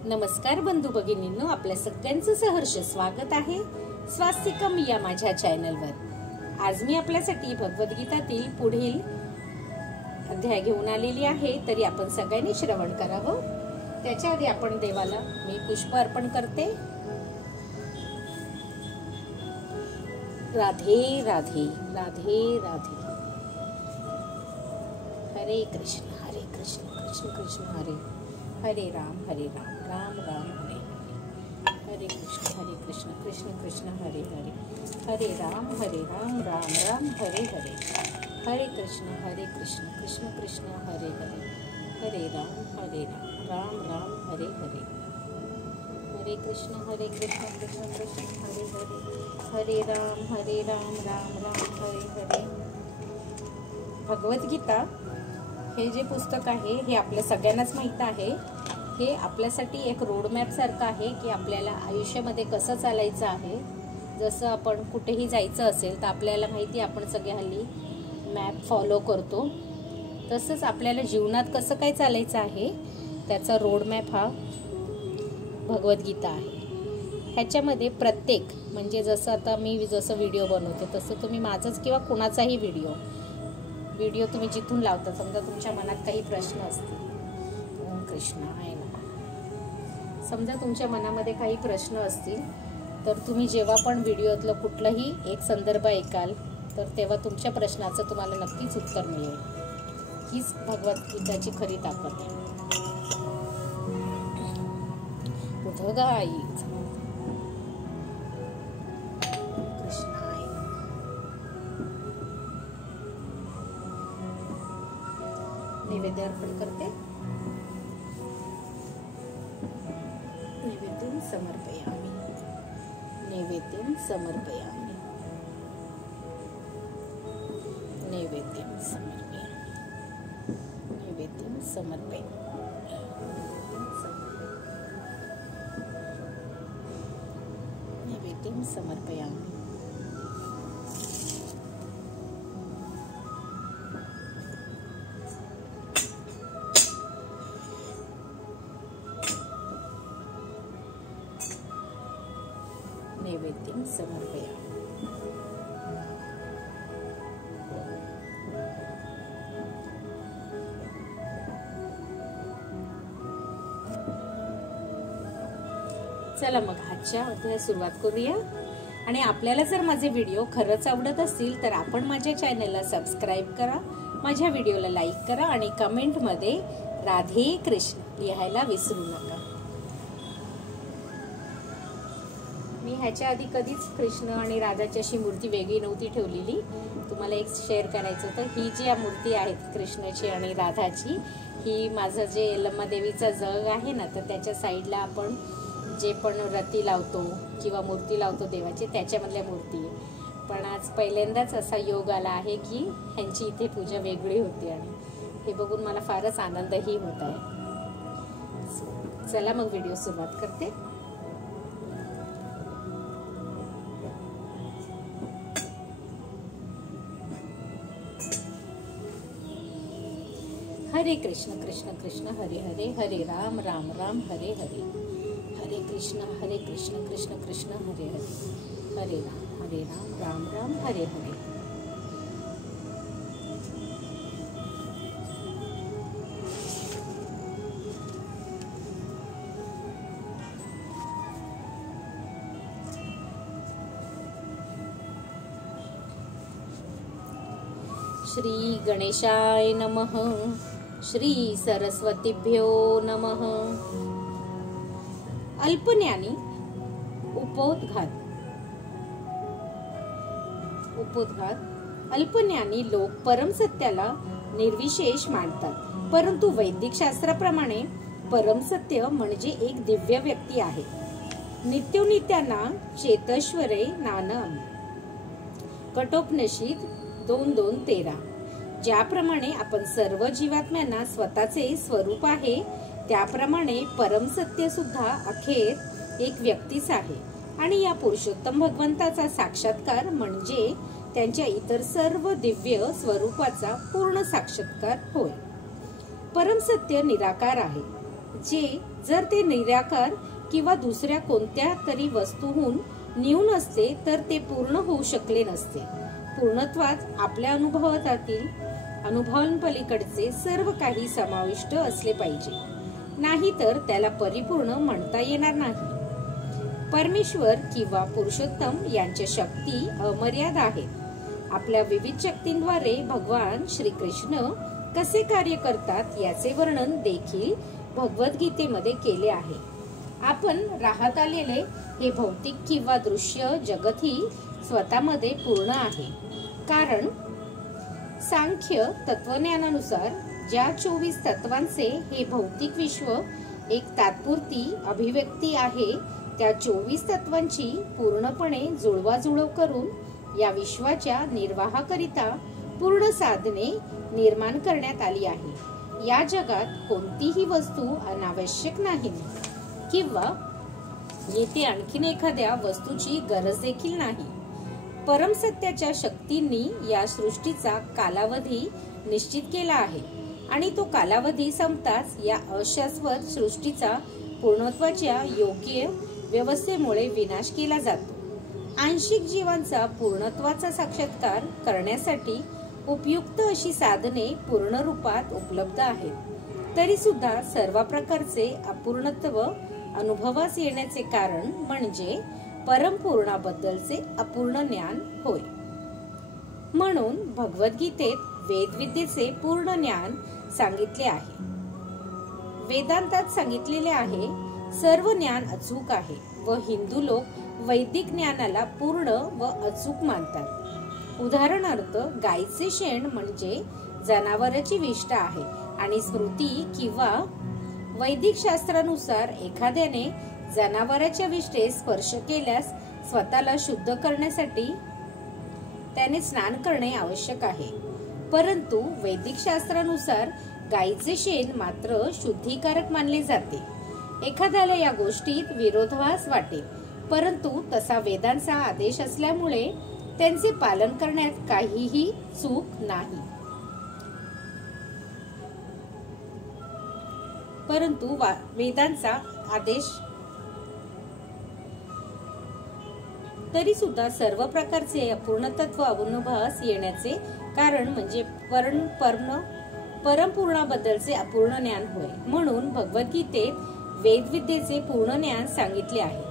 नमस्कार बंधू भगिनींनो, आपल्या सगळ्यांचं सहर्ष स्वागत आहे स्वास्तिकम या माझ्या चॅनलवर। आज मी आपल्यासाठी भगवद्गीतातील पुढील अध्याय घेऊन आलेली आहे, तरी आपण सगळ्यांनी श्रवण करावं। त्याच्या आधी आपण देवाला मी पुष्प अर्पण करते। राधे राधे राधे राधे। हरे कृष्ण कृष्ण कृष्ण हरे हरे राम राम राम हरे हरे कृष्ण कृष्ण कृष्ण हरे हरे हरे राम राम राम हरे हरे हरे कृष्ण कृष्ण कृष्ण हरे हरे हरे राम राम राम हरे हरे हरे कृष्ण कृष्ण कृष्ण हरे हरे हरे राम राम राम हरे हरे। भगवद्गीता हे जे पुस्तक आहे हे आपल्या सगळ्यांनाच माहित आहे। हे आपल्यासाठी एक रोडमॅप सारखं आहे की आपल्याला आयुष्यामध्ये कसं चालायचं आहे। जसं आपण कुठेही जायचं असेल तर आपल्याला माहिती आपण सगळे हल्ली मॅप फॉलो करतो, तसंच आपल्याला जीवनात कसं काय चालायचं आहे त्याचा रोडमॅप हा भगवद्गीता आहे। ह्याच्यामध्ये प्रत्येक म्हणजे जसं आता मी जसं व्हिडिओ बनवते तसं तुम्ही माझंच किंवा कुणाचाही व्हिडिओ तुम्ही जिथून लावता, समजा तुमच्या मनात काही प्रश्न असतील, ओम कृष्ण आहे ना, समजा तुमच्या मनामध्ये काही प्रश्न असतील तर तुम्ही जेव्हा पण व्हिडिओतलं कुठलंही एक संदर्भ ऐकाल तर तेव्हा तुमच्या प्रश्नाचं तुम्हाला नक्कीच उत्तर मिळेल। हीच भगवद्गीताची खरी ताकद आहे। नैवेद्य अर्पण करते। नैवेद्यं समर्पयामि नैवेद्यं समर्पयामि नैवेद्यं समर्पयामि नैवेद्यं समर्पयामि नैवेद्यं समर्पयामि। नैवेद्यं समर्पयामि। चला मग आजच्या अध्यायाला सुरुवात करूया। आणि आपल्याला जर माझे व्हिडिओ खरंच आवडत असतील तर आपण माझ्या चॅनलला सबस्क्राईब करा, माझ्या व्हिडिओला लाईक करा आणि कमेंटमध्ये राधे कृष्ण लिहायला विसरू नका। मी ह्याच्या आधी कधीच कृष्ण आणि राधाची अशी मूर्ती वेगळी नव्हती ठेवलेली। तुम्हाला एक शेअर करायचं होतं, ही जी मूर्ती आहेत कृष्णाची आणि राधाची, ही माझं जे यल्लम्मा देवीचा जग आहे ना, तर त्याच्या साईडला आपण जे पण रती लावतो किंवा मूर्ती लावतो देवाची, त्याच्यामधल्या मूर्ती। पण आज पहिल्यांदाच असा योग आला आहे की ह्यांची इथे पूजा वेगळी होती आणि हे बघून मला फारच आनंदही होत आहे। चला मग व्हिडिओ सुरुवात करते। हरे कृष्ण कृष्ण हरे हरे हरे राम राम हरे हरे हरे कृष्ण कृष्ण हरे हरे हरे राम राम हरे हरे। श्री गणेशाय नमः। श्री सरस्वतीभ्यो नमः। अल्पज्ञानी उपोद्घात। अल्पज्ञानी लोक परमसत्याला निर्विशेष मानतात, परंतु वैदिक शास्त्राप्रमाणे परमसत्य म्हणजे एक दिव्य व्यक्ती आहे। नित्योनित्यांना चेतश्वरे नानम। कठोपनिषद 2:2-13। ज्याप्रमाणे आपण सर्व जीवात्म्यांना स्वतःचे स्वरूप आहे, त्याप्रमाणे परमसत्य सुद्धा अखेर एक व्यक्तीच आहे आणि या पुरुषोत्तम भगवंताचा साक्षात्कार म्हणजे त्यांच्या इतर सर्व दिव्य स्वरूपाचा पूर्ण साक्षात्कार होय। परमसत्य निराकार आहे, जे जर ते निराकार किंवा दुसऱ्या कोणत्या तरी वस्तूहून न्यून असते तर ते पूर्ण होऊ शकले नसते. पूर्णत्वात आपल्या अनुभवांपलीकडचे सर्व काही समाविष्ट असले पाहिजे, नाही तर त्याला परिपूर्ण म्हणता येणार नाही. परमेश्वर किंवा पुरुषोत्तम यांच्या शक्ती अमर्याद आहेत. आपल्या विविध शक्तींद्वारे भगवान श्रीकृष्ण कसे कार्य करतात याचे वर्णन देखील भगवद्गीतेमध्ये केले आहे. आपण राहत आलेले हे भौतिक किंवा दृश्य जगतही स्वतःमध्ये पूर्ण आहे, कारण सांख्य तत्वज्ञानानुसार ज्या 24 तत्वांचे हे भौतिक विश्व एक तात्पुरती अभिव्यक्ती आहे, त्या 24 तत्वांची पूर्णपणे जुळवाजुळव करून या विश्वाच्या निर्वाहाकरिता पूर्ण साधने निर्माण करण्यात आली आहे. या जगात कोणतीही वस्तू अनावश्यक नाही किंवा येथे आणखीन एखाद्या वस्तूची गरज देखील नाही. परमसत्याच्या शक्तींनी या सृष्टीचा कालावधी निश्चित केला आहे आणि तो कालावधी संपताच या अशाश्वत सृष्टीचा पूर्णत्वाच्या योग्य व्यवस्थेमुळे विनाश केला जातो. आंशिक जीवांचा पूर्णत्वाचा साक्षात्कार करण्यासाठी उपयुक्त अशी साधने पूर्ण रूपात उपलब्ध आहेत. तरी सुद्धा सर्व प्रकारचे अपूर्णत्व अनुभवास येण्याचे कारण म्हणजे परमपूर्णाबद्दलचे अपूर्ण ज्ञान होय. म्हणून भगवद्गीतेत वेदविद्येचे पूर्ण ज्ञान सांगितले आहे. वेदांतात सांगितलेले आहे, सर्व ज्ञान अचूक आहे व हिंदू लोक वैदिक ज्ञानाला पूर्ण व अचूक मानतात. उदाहरणार्थ, गायीचे शेण म्हणजे जनावराची विष्ठा आहे आणि स्मृती किंवा वैदिक शास्त्रानुसार एखाद्याने जनावराच्या विष्ठेस स्पर्श केल्यास स्वतःला शुद्ध करण्यासाठी त्याने स्नान करणे आवश्यक आहे. परंतु वैदिक शास्त्रानुसार गायीचे शेण मात्र शुद्धीकारक मानले जाते. एखाद्याला या गोष्टीत विरोधाभास वाटेल, परंतु तसा वेदांचा आदेश असल्यामुळे त्यांचे पालन करण्यात काहीही चूक नाही. परंतु वेदांचा आदेश तरी सुद्धा सर्व प्रकारचे अपूर्णत्व अनुभवास येण्याचे कारण म्हणजे परमपूर्णाबद्दलचे अपूर्ण ज्ञान होय. म्हणून भगवद्गीतेत वेदविद्येचे पूर्ण ज्ञान सांगितले आहे.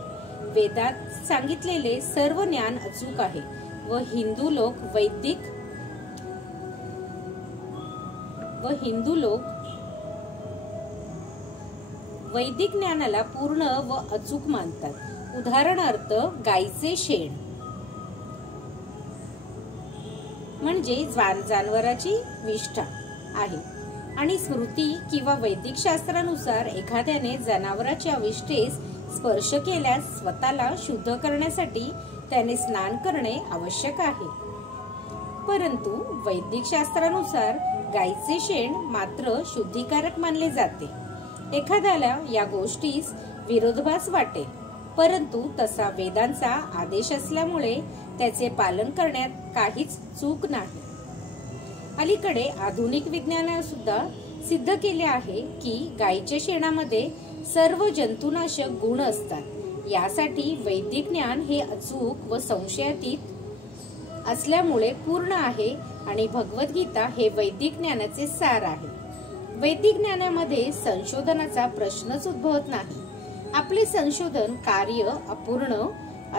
वेदात सांगितलेले सर्व ज्ञान अचूक आहे व हिंदू लोक वैदिक ज्ञानाला पूर्ण व अचूक मानतात. उदाहरणार्थ, गायीचे शेण म्हणजे जनावराची विष्ठा आहे आणि स्मृती किंवा वैदिक शास्त्रानुसार एखाद्याने जनावराच्या विष्ठेस स्पर्श केल्यास स्वतःला शुद्ध करण्यासाठी त्याने स्नान करणे आवश्यक आहे. परंतु वैदिक शास्त्रानुसार गायीचे शेण मात्र शुद्धीकारक मानले जाते. एखाद्याला या गोष्टीस विरोधाभास वाटेल, परंतु तसा वेदांचा आदेश असल्यामुळे त्याचे पालन करण्यात काहीच चूक नाही. अलीकडे आधुनिक विज्ञानाने सुद्धा सिद्ध केले आहे की गायीच्या शेणामध्ये सर्व जंतुनाशक गुण असतात. यासाठी वैदिक ज्ञान हे अचूक व संशयातीत असल्यामुळे पूर्ण आहे आणि भगवद्गीता हे वैदिक ज्ञानाचे सार आहे. वैदिक ज्ञानामध्ये संशोधनाचा प्रश्नच उद्भवत नाही. आपले संशोधन कार्य अपूर्ण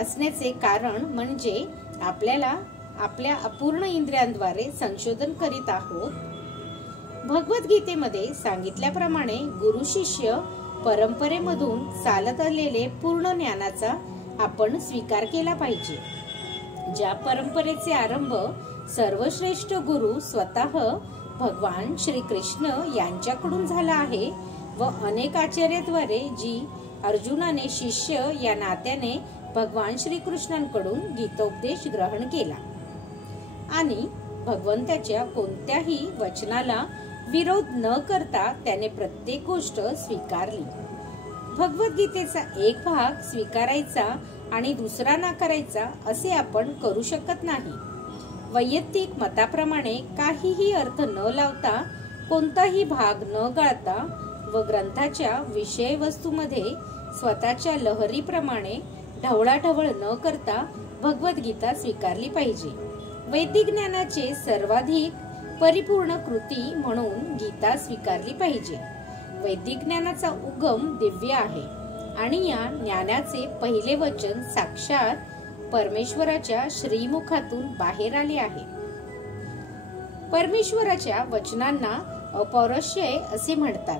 असण्याचे कारण म्हणजे आपल्याला आपल्या अपूर्ण इंद्रियांद्वारे संशोधन करीत आहोत. भगवद्गीतेमध्ये सांगितल्याप्रमाणे गुरु शिष्य परंपरेमधून चालत आलेले पूर्ण ज्ञानाचा आपण स्वीकार केला पाहिजे. ज्या परंपरेचे आरंभ सर्वश्रेष्ठ गुरु स्वतः भगवान श्रीकृष्ण यांच्याकडून झाला आहे व अनेक आचार्याद्वारे जी अर्जुनाने शिष्य या नात्याने भगवान श्रीकृष्णांकडून गीतोपदेश ग्रहण केला आणि भगवंताच्या कोणत्याही वचनाला विरोध न करता त्याने प्रत्येक गोष्ट स्वीकारली. भगवद्गीतेचा एक भाग स्वीकारायचा आणि दुसरा नाकारायचा असे आपण करू शकत नाही. वैयक्तिक मताप्रमाणे काहीही अर्थ न लावता, कोणताही भाग न गाळता व ग्रंथाच्या विषयवस्तूमध्ये स्वतःच्या लहरीप्रमाणे ढवळाढवळ न करता भगवद्गीता स्वीकारली पाहिजे. वैदिक ज्ञानाचे सर्वाधिक परिपूर्ण कृती म्हणून गीता स्वीकारली पाहिजे. वैदिक ज्ञानाचा उगम दिव्य आहे आणि या ज्ञानाचे पहिले वचन साक्षात परमेश्वराच्या श्रीमुखातून बाहेर आले आहे. परमेश्वराच्या वचनांना अपौरुषेय असे म्हणतात,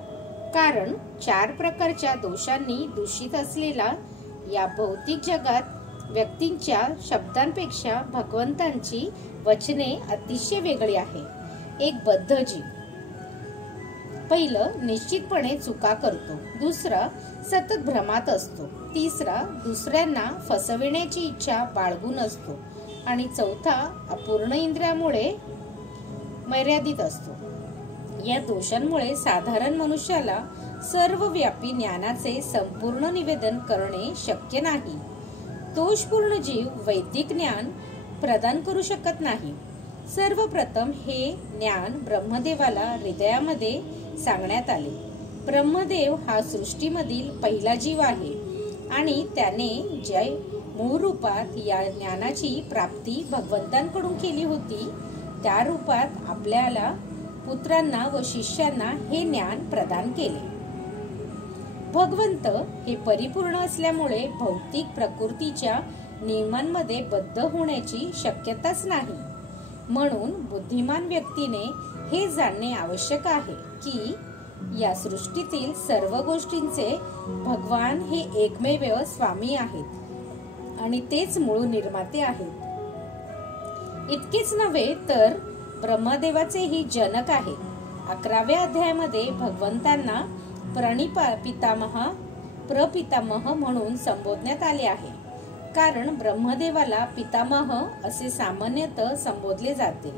कारण 4 प्रकारच्या दोषांनी दूषित असलेला या भौतिक जगात व्यक्तींच्या शब्दांपेक्षा भगवंतांची वचने अतिशय वेगळी आहे. एक बद्ध जीव पहिलं निश्चितपणे चुका करतो, दुसरा सतत भ्रमात असतो, तिसरा दुसऱ्यांना फसविण्याची इच्छा बाळगून असतो आणि चौथा अपूर्ण इंद्रियामुळे मर्यादित असतो. या दोषांमुळे साधारण मनुष्याला सर्वव्यापी ज्ञानाचे संपूर्ण निवेदन करणे शक्य नाही. दोषपूर्ण जीव वैदिक ज्ञान प्रदान करू शकत नाही. सर्वप्रथम हे ज्ञान ब्रह्मदेवाला हृदयामध्ये सांगण्यात आले. ब्रह्मदेव हा सृष्टीमधील पहिला जीव आहे आणि त्याने ज्या मूळ रूपात या ज्ञानाची प्राप्ती भगवंतांकडून केली होती त्या रूपात आपल्याला पुत्रांना व शिष्यांना हे ज्ञान प्रदान केले. भगवंत हे परिपूर्ण असल्यामुळे भौतिक प्रकृतीच्या नियमांमध्ये बद्ध होण्याची शक्यताच नाही. म्हणून बुद्धिमान व्यक्तीने हे जाणणे आवश्यक आहे की या सृष्टीतील सर्व गोष्टींचे भगवान हे एकमेव स्वामी आहेत आणि तेच मूळ निर्माते आहेत. इतकेच नव्हे तर ब्रह्मदेवाचेही जनक आहेत. 11व्या अध्यायामध्ये भगवंतांना प्रपितामह म्हणून संबोधण्यात आले आहे, कारण ब्रह्मदेवाला पितामह असे सामान्यतः संबोधले जाते.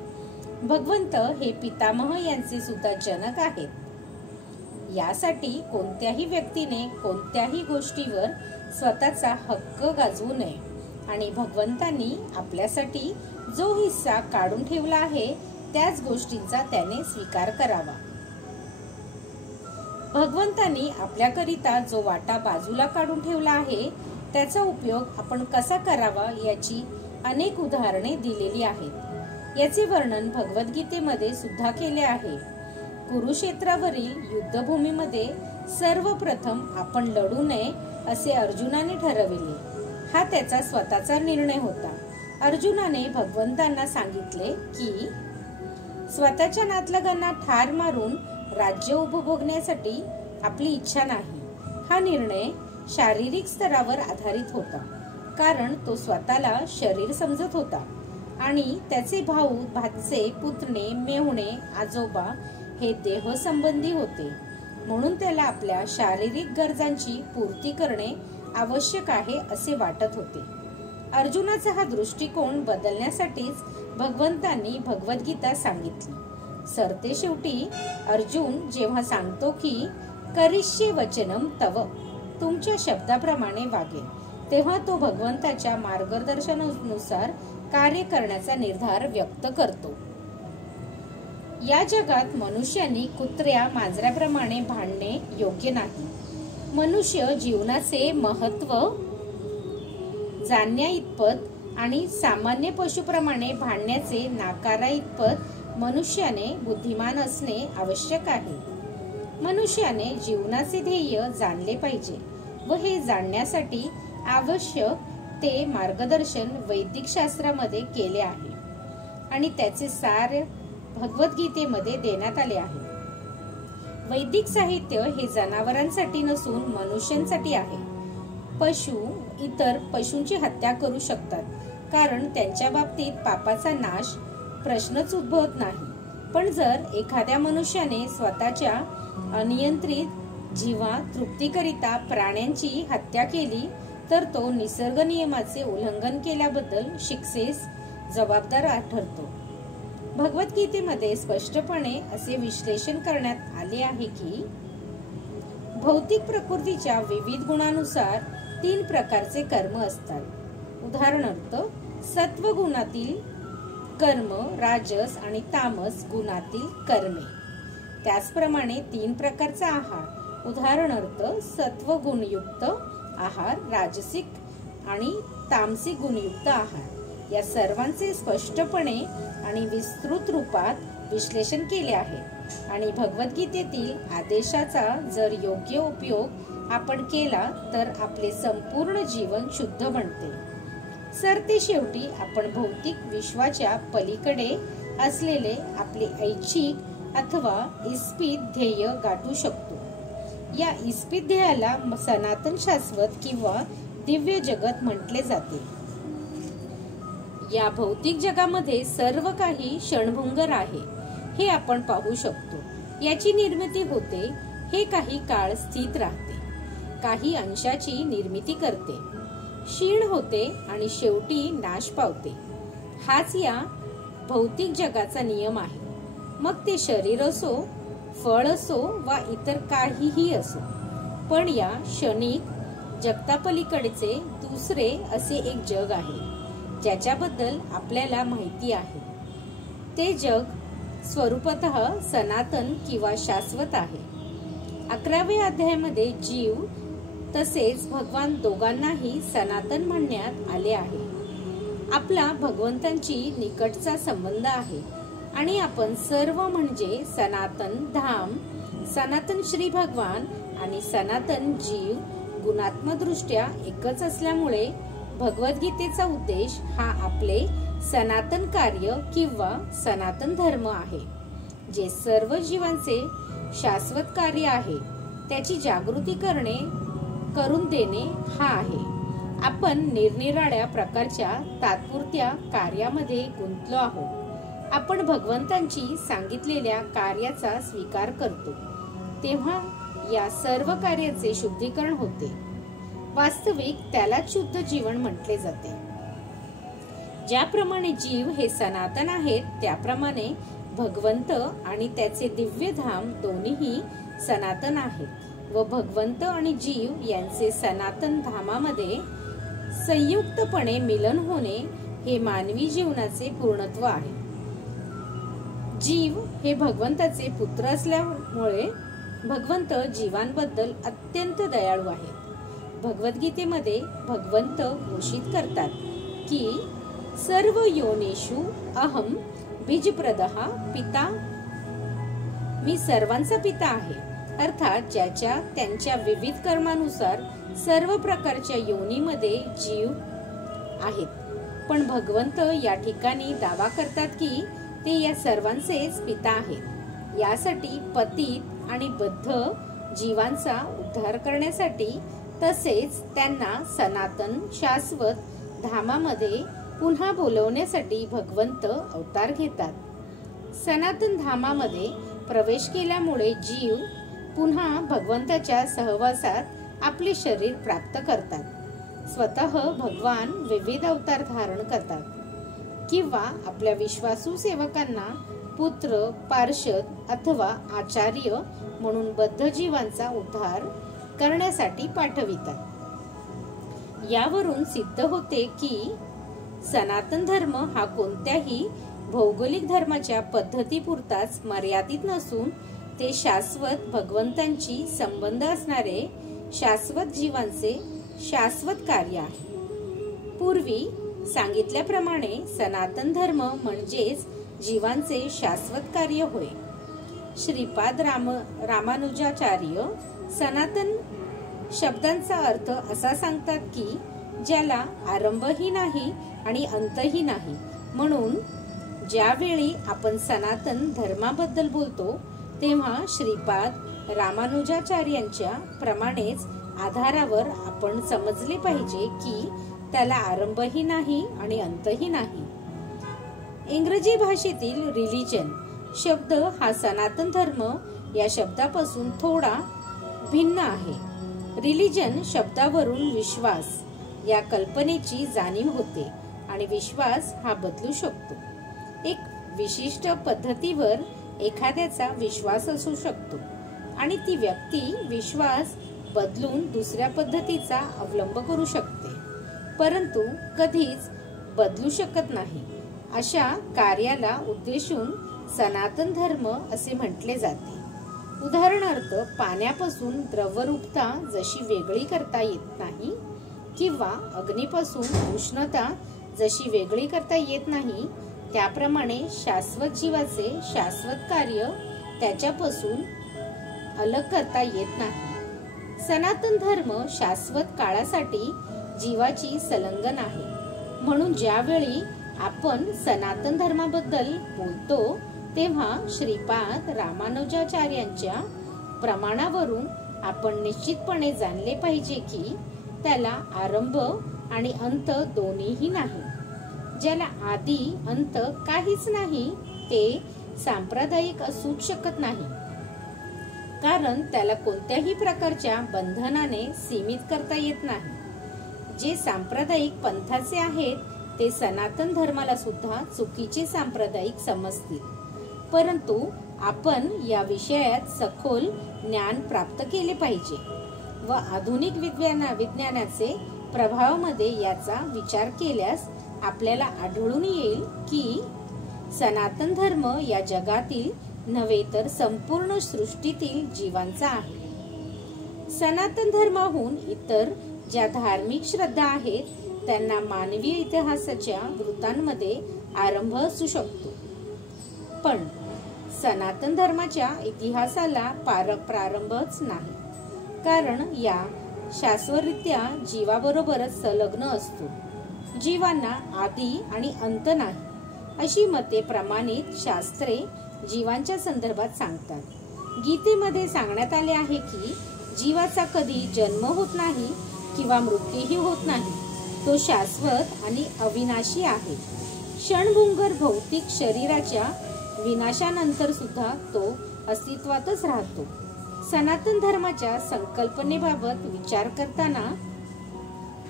भगवंत हे पितामह यांचे सुद्धा जनक आहेत. यासाठी कोणत्याही व्यक्तीने कोणत्याही गोष्टीवर स्वतःचा हक्क गाजवू नये आणि भगवंतांनी आपल्यासाठी जो हिस्सा काढून ठेवला आहे त्याच गोष्टींचा त्याने स्वीकार करावा. भगवंतांनी आपल्याकरिता जो वाटा बाजूला काढून ठेवला आहे त्याचा उपयोग आपण कसा करावा याची अनेक उदाहरणे दिलेली आहेत. याचे वर्णन भगवद्गीतेमध्ये सुद्धा केले आहे. कुरुक्षेत्रावरील युद्धभूमीमध्ये सर्वप्रथम आपण लढू नये असे अर्जुनाने ठरविले. हा त्याचा स्वतःचा निर्णय होता. अर्जुनाने भगवंतांना सांगितले की स्वतःच्या नातलगांना ठार मारून राज्य उपभोगण्यासाठी आपली इच्छा नाही. हा निर्णय शारीरिक स्तरावर आधारित होता, कारण तो स्वतःला शरीर समजत होता आणि त्याचे भाऊ, भाचे, पुतणे, मेहुणे, आजोबा हे देह संबंधी होते. म्हणून त्याला आपल्या शारीरिक गरजांची पूर्ती करणे आवश्यक आहे असे वाटत होते. अर्जुनाचा हा दृष्टिकोन बदलण्यासाठीच भगवंतांनी भगवद्गीता सांगितली. सरते शेवटी अर्जुन जेव्हा सांगतो की करिष्ये वचनम तव, तुमच्या शब्दाप्रमाणे वागेल, तेव्हा तो भगवंताच्या मार्गदर्शनानुसार कार्य करण्याचा निर्धार व्यक्त करतो. या जगात मनुष्यांनी कुत्र्या मांजऱ्याप्रमाणे भांडणे योग्य नाही. मनुष्य जीवनाचे महत्व जाणण्या इतपत आणि सामान्य पशुप्रमाणे भांडण्याचे नाकारा इतपत मनुष्याने बुद्धिमान असणे आवश्यक आहे. मनुष्याने जीवनाचे ध्येय जाणले पाहिजे व हे जाणण्यासाठी आवश्यक ते मार्गदर्शन वैदिक शास्त्रामध्ये केले आहे आणि त्याचे सार भगवद्गीतेमध्ये देण्यात आले आहे. वैदिक साहित्य हे जनावरांसाठी नसून मनुष्यांसाठी आहे. पशु इतर पशूंची हत्या करू शकतात, कारण त्यांच्या बाबतीत पापाचा नाश प्रश्नच उद्भवत नाही. पण जर एखाद्या मनुष्याने स्वतःच्या अनियंत्रित जीवा तृप्तीकरिता प्राण्यांची हत्या केली तर तो निसर्ग नियमाचे उल्लंघन केल्याबद्दल शिक्षेस जबाबदार ठरतो. भगवद्गीतेमध्ये स्पष्टपणे असे विश्लेषण करण्यात आले आहे की भौतिक प्रकृतीच्या विविध गुणानुसार 3 प्रकारचे कर्म असतात. उदाहरणार्थ सत्व गुणातील कर्म, राजस आणि तामस गुणातील कर्मे. त्याचप्रमाणे 3 प्रकारचा आहार उदाहरणार्थ सत्वगुणयुक्त आहार, राजसिक आणि तामसिक गुणयुक्त आहार या सर्वांचे स्पष्टपणे आणि विस्तृत रूपात विश्लेषण केले आहे आणि भगवद्गीतेतील आदेशाचा जर योग्य उपयोग आपण केला तर आपले संपूर्ण जीवन शुद्ध बनते. सरतेशेवटी आपण भौतिक विश्वाच्या पलीकडे असलेले आपले ऐच्छिक अथवा इस्पित ध्येय गाठू शकतो. या इस्पित ध्येयाला सनातन शाश्वत किंवा दिव्य जगत म्हटले जाते. या भौतिक जगामध्ये सर्व काही क्षणभंगुर आहे हे आपण पाहू शकतो. याची निर्मिती होते, हे काही काळ स्थित राहते, काही अंशाची निर्मिती करते, क्षीण होते आणि शेवटी नाश पावते. हाच या भौतिक जगाचा नियम आहे. मग ते शरीर असो, फळ असो वा इतर काहीही असो. पण या क्षणिक जगतापलीकडचे दुसरे असे एक जग आहे ज्याच्याबद्दल आपल्याला माहिती आहे. ते जग स्वरूपतः सनातन किंवा शाश्वत आहे. 11व्या अध्यायामध्ये जीव तसेच भगवान दोघांनाही सनातन म्हणण्यात आले आहे. आपला भगवंतांची निकटचा संबंध आहे आणि आपण सर्व म्हणजे सनातन धाम, सनातन श्री भगवान आणि सनातन जीव गुणात्मदृष्ट्या एकच असल्यामुळे भगवद्गीतेचा उद्देश हा आपले सनातन कार्य किंवा सनातन धर्म आहे, जे सर्व जीवांचे शाश्वत कार्य आहे त्याची जागृती करून देणे हा आहे. आपण निरनिराळ्या प्रकारच्या तात्पुरत्या कार्यामध्ये गुंतलो आहोत. आपण भगवंतांची सांगितलेल्या कार्याचा स्वीकार करतो तेव्हा या सर्व कार्याचे शुद्धीकरण होते. वास्तविक त्यालाच शुद्ध जीवन म्हटले जाते. ज्याप्रमाणे जीव हे सनातन आहेत त्याप्रमाणे भगवंत आणि त्याचे दिव्य धाम दोन्हीही सनातन आहेत व भगवंत आणि जीव यांचे सनातन धामामध्ये संयुक्तपणे मिलन होणे हे मानवी जीवनाचे पूर्णत्व आहे. जीव हे भगवंताचे पुत्र असल्यामुळे भगवंत जीवांबद्दल अत्यंत दयाळू आहेत. भगवद्गीतेमध्ये भगवंत घोषित करतात की सर्व योनिषु अहम बीजप्रदः पिता, मी सर्वांचा पिता आहे. अर्थात ज्याच्या त्यांच्या विविध कर्मानुसार सर्व प्रकारच्या योनीमध्ये जीव आहेत. पण भगवंत या ठिकाणी दावा करतात की ते या सर्वांचेच पिता आहेत. यासाठी पतित आणि बद्ध जीवांचा उद्धार करण्यासाठी तसेच त्यांना सनातन शाश्वत धामामध्ये पुन्हा बोलवण्यासाठी भगवंत अवतार घेतात. सनातन धामामध्ये प्रवेश केल्यामुळे जीव पुन्हा भगवंताच्या सहवासात आपले शरीर प्राप्त करतात. स्वतः भगवान विविध अवतार धारण करतात किंवा आपल्या विश्वासू सेवकांना पुत्र, पार्षद अथवा आचार्य म्हणून बद्ध जीवांचा उद्धार करण्यासाठी पाठवितात. यावरून सिद्ध होते की सनातन धर्म हा कोणत्याही भौगोलिक धर्माच्या पद्धतीपुरताच मर्यादित नसून ते शाश्वत भगवंतांची संबंध असणारे शाश्वत जीवांचे शाश्वत कार्य आहे. पूर्वी सांगितल्याप्रमाणे सनातन धर्म म्हणजेच जीवांचे शाश्वत कार्य होय. श्रीपाद रामानुजाचार्य सनातन शब्दांचा अर्थ असा सांगतात की ज्याला आरंभही नाही आणि अंतही नाही. म्हणून ज्यावेळी आपण सनातन धर्माबद्दल बोलतो तेव्हा श्रीपाद रामानुजाचार्यांच्या प्रमाणेच आधारावर आपण समजले पाहिजे की त्याला आरंभही नाही आणि अंतही नाही. इंग्रजी भाषेतील रिलिजन शब्द हा सनातन धर्म या शब्दापासून थोडा भिन्न आहे. रिलिजन शब्दावरून विश्वास या कल्पनेची जाणीव होते आणि विश्वास हा बदलू शकतो. एक विशिष्ट पद्धतीवर एखाद्याचा विश्वास असू शकतो आणि ती व्यक्ती विश्वास बदलून दुसऱ्या पद्धतीचा अवलंब करू शकते, परंतु कधीच बदलू शकत नाही. अशा कार्याला उद्देशून सनातन धर्म असे म्हटले जाते. उदाहरणार्थ पाण्यापासून द्रवरूपता जशी वेगळी करता येत नाही किंवा अग्नीपासून उष्णता जशी वेगळी करता येत नाही, त्याप्रमाणे शाश्वत जीवाचे शाश्वत कार्य त्याच्यापासून अलग करता येत नाही। सनातन धर्म शाश्वत काळासाठी जीवाची संलग्न आहे। म्हणून ज्यावेळी आपण सनातन धर्माबद्दल बोलतो तेव्हा श्रीपाद रामानुजाचार्यांच्या प्रमाणावरून आपण निश्चितपणे जाणले पाहिजे की त्याला आरंभ आणि अंत दोन्हीही नाही। ज्याला आदी अंत काहीच नाही ते सांप्रदायिक असू शकत नाही, कारण त्याला कोणत्याही प्रकारच्या बंधनाने सीमित करता येत नाही। जे सांप्रदायिक पंथाचे आहेत ते सनातन धर्माला सुद्धा चुकीचे सांप्रदायिक समजतील, परंतु आपण या विषयात सखोल ज्ञान प्राप्त केले पाहिजे व आधुनिक विज्ञानाचे प्रभावामध्ये याचा विचार केल्यास आपल्याला आढळून येईल की सनातन धर्म या जगातील नव्हे तर संपूर्ण सृष्टीतील जीवांचा आहे। सनातन धर्माहून इतर ज्या धार्मिक श्रद्धा आहेत त्यांना मानवी इतिहासाच्या वृत्तांमध्ये आरंभ असू शकतो, पण सनातन धर्माच्या इतिहासाला प्रारंभच नाही, कारण या शाश्वतरित्या जीवाबरोबरच संलग्न असतो। जीवांना आदी आणि अंत नाही अशी मते प्रमाणित शास्त्रे जीवांच्या संदर्भात सांगतात। गीतेमध्ये सांगण्यात आले आहे की जीवाचा कधी जन्म होत नाही किंवा मृत्यूही होत नाही, तो शाश्वत आणि अविनाशी आहे। क्षणभंगुर भौतिक शरीराच्या विनाशानंतर सुद्धा तो अस्तित्वातच राहतो। सनातन धर्माच्या संकल्पनेबाबत विचार करताना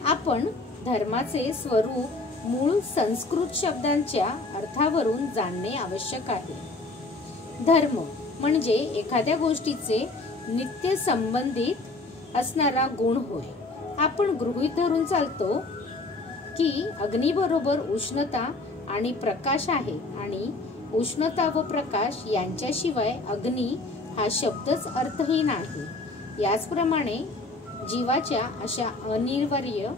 आपण धर्माचे स्वरूप मूळ संस्कृत शब्दांच्या अर्थावरून जाणणे आवश्यक आहे। धर्म म्हणजे एखाद्या गोष्टीचे नित्य संबंधित असणारा गुण होय। आपण गृहीत धरून चालतो की अग्नीबरोबर उष्णता आणि प्रकाश आहे आणि उष्णता व प्रकाश यांच्याशिवाय अग्नी हा शब्दच अर्थहीन आहे। याचप्रमाणे जीवाच्या अशा अनिवार्य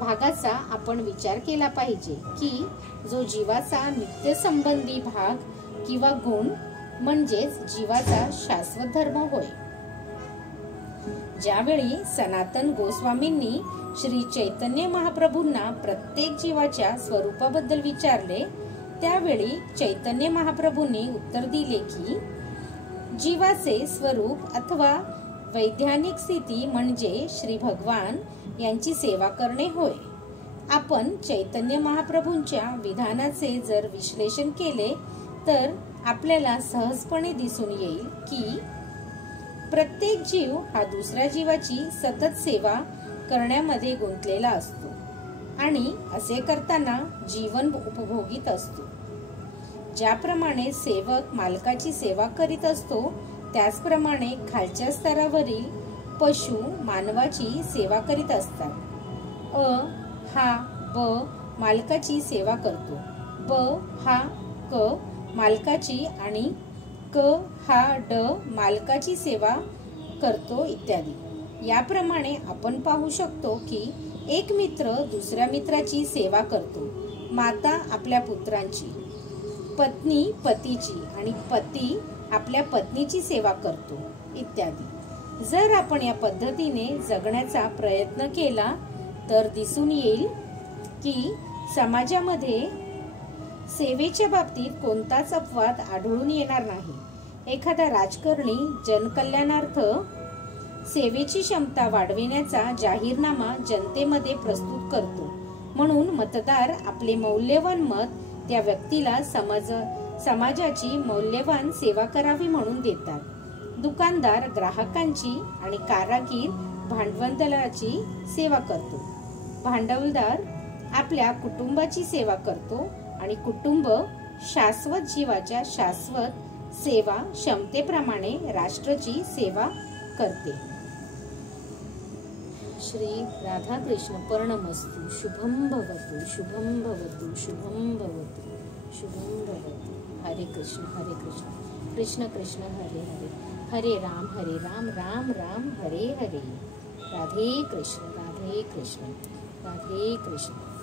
भागाचा आपण विचार केला पाहिजे की जो जीवाचा नित्य संबंधी भाग किंवा गुण म्हणजेच जीवाचा शाश्वत धर्म होय। ज्यावेळी सनातन गोस्वामींनी श्री चैतन्य महाप्रभूंना प्रत्येक जीवाच्या स्वरूपाबद्दल विचारले त्यावेळी चैतन्य महाप्रभूंनी उत्तर दिले की जीवाचे स्वरूप अथवा वैज्ञानिक स्थिती म्हणजे श्री भगवान यांची सेवा करणे होय। आपण चैतन्य महाप्रभूंच्या विधानाचे जर विश्लेषण केले तर आपल्याला सहजपणे दिसून येईल की प्रत्येक जीव हा दुसऱ्या जीवाची सतत सेवा करण्यामध्ये गुंतलेला असतो आणि असे करताना जीवन उपभोगीत असतो। ज्याप्रमाणे सेवक मालकाची सेवा करीत असतो त्याचप्रमाणे खालच्या स्तरावरील पशु मानवाची सेवा करीत असतात। अ हा ब मालकाची सेवा करतो, ब हा क मालकाची आणि क हा ड मालकाची सेवा करतो इत्यादी। याप्रमाणे आपण पाहू शकतो की एक मित्र दुसऱ्या मित्राची सेवा करतो, माता आपल्या पुत्रांची, पत्नी पतीची आणि पती आपल्या पत्नीची सेवा करतो इत्यादी। जर आपण या पद्धतीने जगण्याचा प्रयत्न केला तर दिसून येईल की समाजामध्ये सेवेच्या बाबतीत कोणताच अपवाद आढळून येणार नाही। एखादा राजकारणी जनकल्याणार्थ सेवेची क्षमता वाढविण्याचा जाहीरनामा जनतेमध्ये प्रस्तुत करतो, म्हणून मतदार आपले मौल्यवान मत त्या व्यक्तीला समाजाची मौल्यवान सेवा करावी म्हणून देतात। दुकानदार ग्राहकांची आणि कारागीर भांडवलदाराची सेवा करतो, भांडवलदार आपल्या कुटुंबाची सेवा करतो आणि कुटुंब शाश्वत जीवाच्या शाश्वत सेवा क्षमतेप्रमाणे राष्ट्राची सेवा करते। श्री राधा कृष्ण पर्णमस्तु। शुभम भवतु, शुभम भवतु, शुभम भवतु, शुभम भवतु। हरे कृष्ण कृष्ण कृष्ण हरे हरे, हरे राम राम राम हरे हरे. राधे कृष्ण राधे कृष्ण राधे कृष्ण.